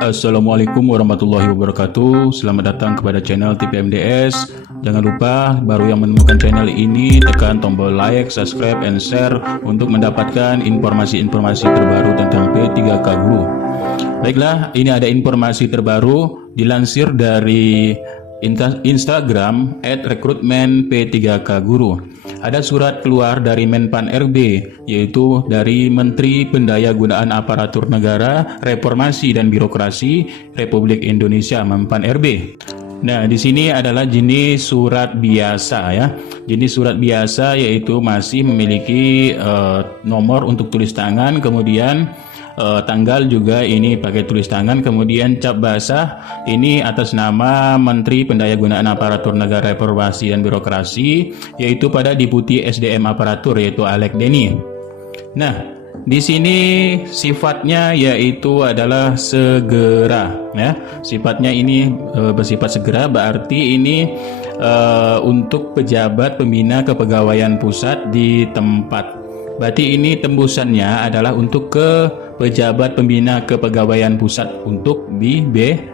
Assalamualaikum warahmatullahi wabarakatuh. Selamat datang kepada channel TPMDS. Jangan lupa baru yang menemukan channel ini tekan tombol like, subscribe, and share untuk mendapatkan informasi-informasi terbaru tentang P3K Guru. Baiklah, ini ada informasi terbaru dilansir dari Instagram @rekrutmen P3K Guru. Ada surat keluar dari Menpan RB, yaitu dari Menteri Pendayagunaan Aparatur Negara, Reformasi dan Birokrasi Republik Indonesia Menpan RB. Nah, di sini adalah jenis surat biasa ya. Jenis surat biasa yaitu masih memiliki nomor untuk tulis tangan, kemudian tanggal juga ini pakai tulis tangan, kemudian cap basah ini atas nama Menteri Pendayagunaan Aparatur Negara Reformasi dan Birokrasi, yaitu pada Deputi SDM Aparatur yaitu Alek Deni. Nah, di sini sifatnya yaitu adalah segera ya. Sifatnya ini bersifat segera, berarti ini untuk pejabat pembina kepegawaian pusat di tempat. Berarti ini tembusannya adalah untuk ke pejabat pembina kepegawaian pusat untuk di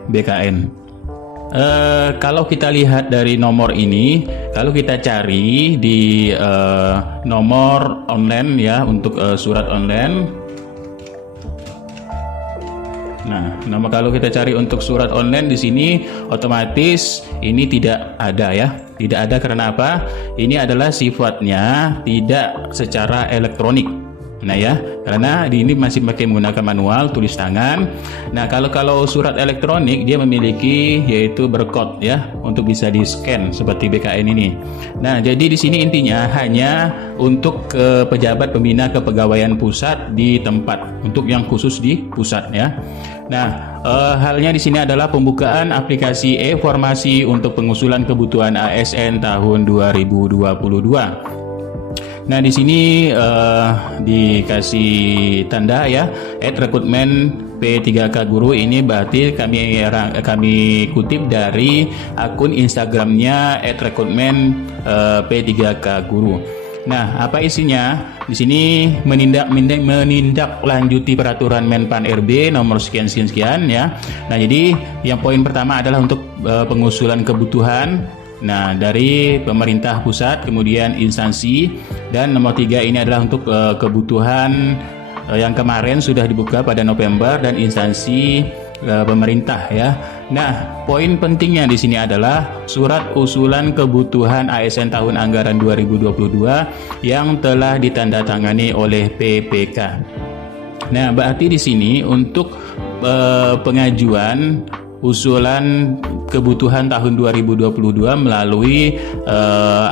BKN. Kalau kita lihat dari nomor ini, kalau kita cari di nomor online ya untuk surat online. Nah, kalau kita cari untuk surat online di sini otomatis ini tidak ada ya. Tidak ada karena apa? Ini adalah sifatnya tidak secara elektronik. Nah ya, karena di ini masih pakai menggunakan manual tulis tangan. Nah, kalau surat elektronik dia memiliki yaitu barcode ya untuk bisa di-scan seperti BKN ini. Nah, jadi di sini intinya hanya untuk pejabat pembina kepegawaian pusat di tempat, untuk yang khusus di pusat ya. Nah, halnya di sini adalah pembukaan aplikasi e-formasi untuk pengusulan kebutuhan ASN tahun 2022. Nah, di sini dikasih tanda ya @rekrutmen P3K Guru, ini berarti kami kutip dari akun Instagramnya @rekrutmen P3K Guru. Nah, apa isinya? Di sini menindaklanjuti peraturan Menpan RB nomor sekian ya. Nah, jadi yang poin pertama adalah untuk pengusulan kebutuhan dari pemerintah pusat, kemudian instansi, dan nomor 3 ini adalah untuk kebutuhan yang kemarin sudah dibuka pada November dan instansi pemerintah ya. Nah, poin pentingnya di sini adalah surat usulan kebutuhan ASN tahun anggaran 2022 yang telah ditandatangani oleh PPK. Nah, berarti di sini untuk pengajuan usulan kebutuhan tahun 2022 melalui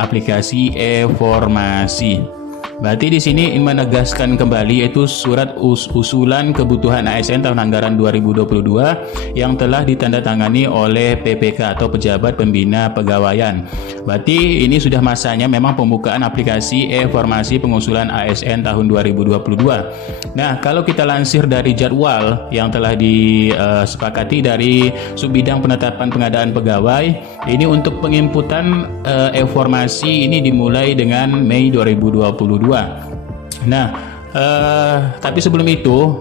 aplikasi e-formasi. Berarti di sini menegaskan kembali yaitu surat usulan kebutuhan ASN tahun anggaran 2022 yang telah ditandatangani oleh PPK atau pejabat pembina pegawaian. Berarti ini sudah masanya memang pembukaan aplikasi e-formasi pengusulan ASN tahun 2022. Nah, kalau kita lansir dari jadwal yang telah disepakati dari Subbidang Penetapan Pengadaan Pegawai, ini untuk penginputan e-formasi ini dimulai dengan Mei 2022. Nah, tapi sebelum itu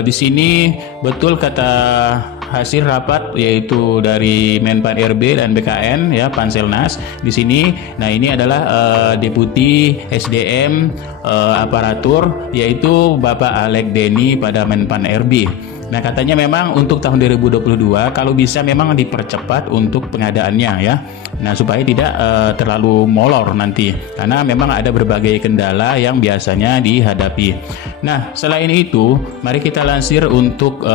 di sini betul kata hasil rapat yaitu dari Menpan RB dan BKN ya, Panselnas di sini. Nah, ini adalah Deputi SDM Aparatur yaitu Bapak Alek Deni pada Menpan RB. Nah, katanya memang untuk tahun 2022 kalau bisa memang dipercepat untuk pengadaannya ya. Nah, supaya tidak terlalu molor nanti, karena memang ada berbagai kendala yang biasanya dihadapi. Nah, selain itu, mari kita lansir untuk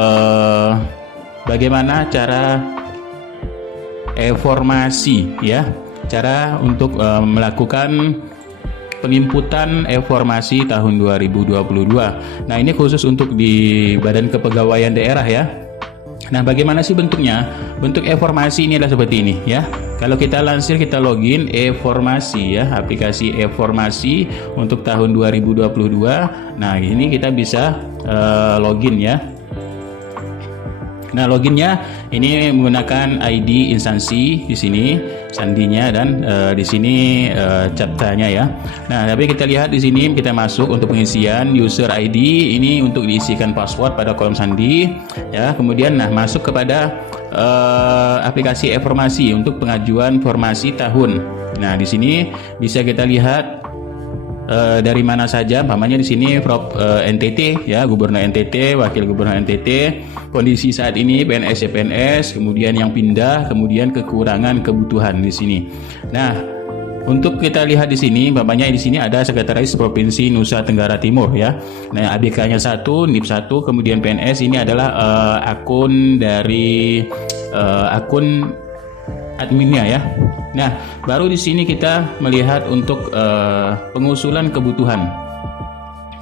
bagaimana cara e-formasi ya. Cara untuk melakukan penginputan e-formasi tahun 2022. Nah, ini khusus untuk di Badan Kepegawaian Daerah ya. Nah, bagaimana sih bentuknya? Bentuk e-formasi ini adalah seperti ini ya. Kalau kita lansir, kita login e-formasi ya, aplikasi e-formasi untuk tahun 2022. Nah, ini kita bisa login ya. Nah, loginnya ini menggunakan ID instansi di sini, sandinya, dan di sini CAPTCHA-nya ya. Nah, tapi kita lihat di sini kita masuk untuk pengisian user ID ini untuk diisikan password pada kolom sandi ya. Kemudian masuk kepada aplikasi informasi untuk pengajuan formasi tahun. Nah, di sini bisa kita lihat dari mana saja, umpamanya di sini Prof NTT ya, Gubernur NTT, Wakil Gubernur NTT, kondisi saat ini PNS CPNS, kemudian yang pindah, kemudian kekurangan kebutuhan di sini. Nah, untuk kita lihat di sini, umpamanya di sini ada Sekretaris Provinsi Nusa Tenggara Timur ya. Nah, ABK-nya 1, NIP 1, kemudian PNS ini adalah akun dari akun adminnya ya. Nah, baru di sini kita melihat untuk pengusulan kebutuhan.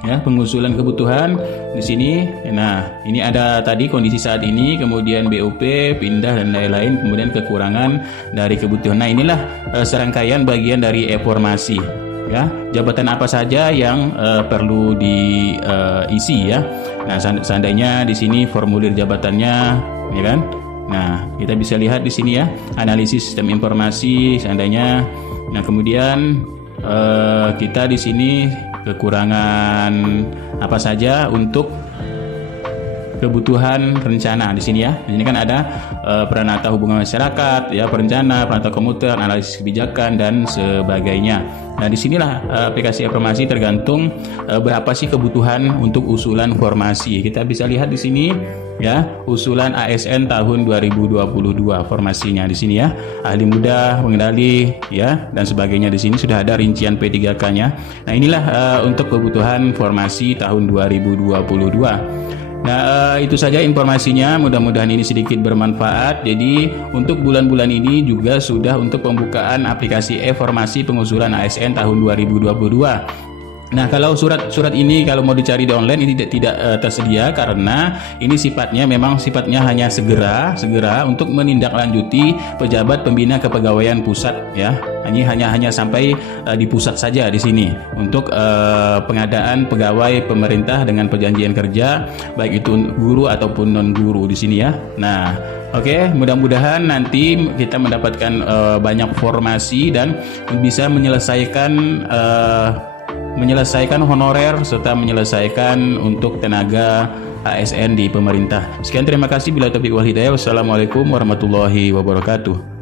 Ya, pengusulan kebutuhan di sini. Nah, ini ada tadi kondisi saat ini, kemudian BOP, pindah dan lain-lain, kemudian kekurangan dari kebutuhan. Nah, inilah serangkaian bagian dari informasi. Ya, jabatan apa saja yang perlu diisi ya. Nah, seandainya di sini formulir jabatannya, ya kan? Nah, kita bisa lihat di sini ya, analisis sistem informasi seandainya. Nah, kemudian kita di sini kekurangan apa saja untuk kebutuhan rencana di sini ya. Ini kan ada peranata hubungan masyarakat, ya, perencana, peranata komuter, analisis kebijakan dan sebagainya. Nah, disinilah aplikasi informasi tergantung berapa sih kebutuhan untuk usulan formasi. Kita bisa lihat di sini ya, usulan ASN tahun 2022 formasinya di sini ya. Ahli muda, pengendali ya dan sebagainya, di sini sudah ada rincian P3K-nya. Nah, inilah untuk kebutuhan formasi tahun 2022. Nah, itu saja informasinya. Mudah-mudahan ini sedikit bermanfaat. Jadi, untuk bulan-bulan ini juga sudah untuk pembukaan aplikasi e-formasi pengusulan ASN tahun 2022. Nah, kalau surat ini kalau mau dicari di online ini tidak tersedia karena ini sifatnya hanya segera untuk menindaklanjuti pejabat pembina kepegawaian pusat ya. Ini hanya sampai di pusat saja di sini untuk pengadaan pegawai pemerintah dengan perjanjian kerja baik itu guru ataupun non guru di sini ya. Nah, oke, mudah-mudahan nanti kita mendapatkan banyak formasi dan bisa menyelesaikan honorer serta menyelesaikan untuk tenaga ASN di pemerintah. Sekian, terima kasih. Bila taufiq wal hidayah. Wassalamualaikum warahmatullahi wabarakatuh.